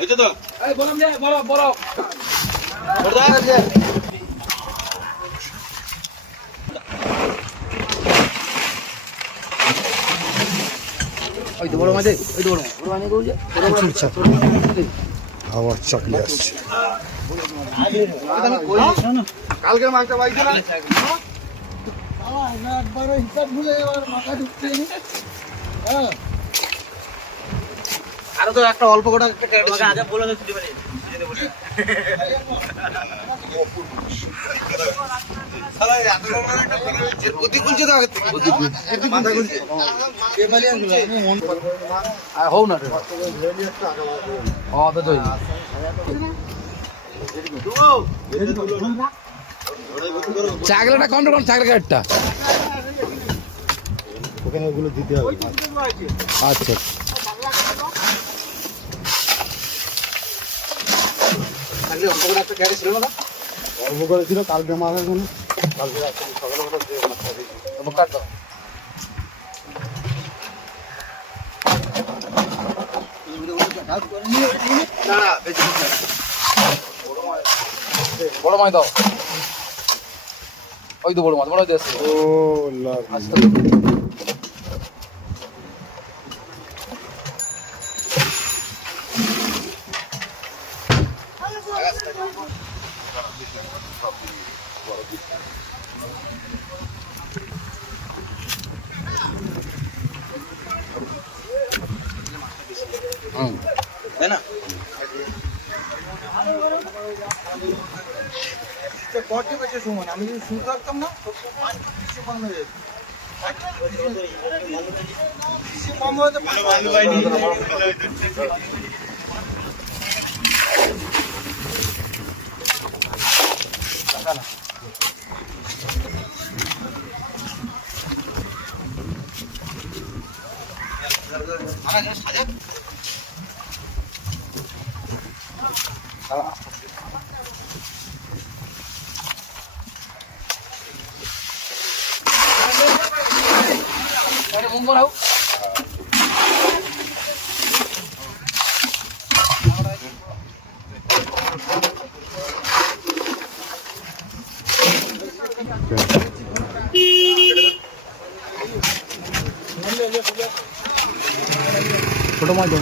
এই তো এই বরম দে বরম বরম ওই তো বড় মাছ ওই তো বড় মানে কইছে আবার চাকরি আসছে। কালকে মাছটা পাইছে না একবার হিসাব ভুলে এবার মাথা ঢুকছে হ্যাঁ আরো তো একটা অল্প কটা একটা আগে বলে তো ছুটি পারি গতি খুলছে তো আগে মাথা খুলছে আর হও না তো তৈরি চাকলাটা কম রকম চাকলা কাটটা ওখানে ওগুলো দিতে হবে। আচ্ছা অল্প করে ছিল কালকে মাছ এখানে কালকে সকালবেলা যে মাছটা দিয়েছি। বড় মাছ দাও ওই তো বড় মাছ বড় মাছ আছে ও আল্লাহ তাই না কটি বেশি সমান আমি যদি শুনতে পারতাম না কম হয়ে যেত কম হতে মুখ বানাও ছোট মাছ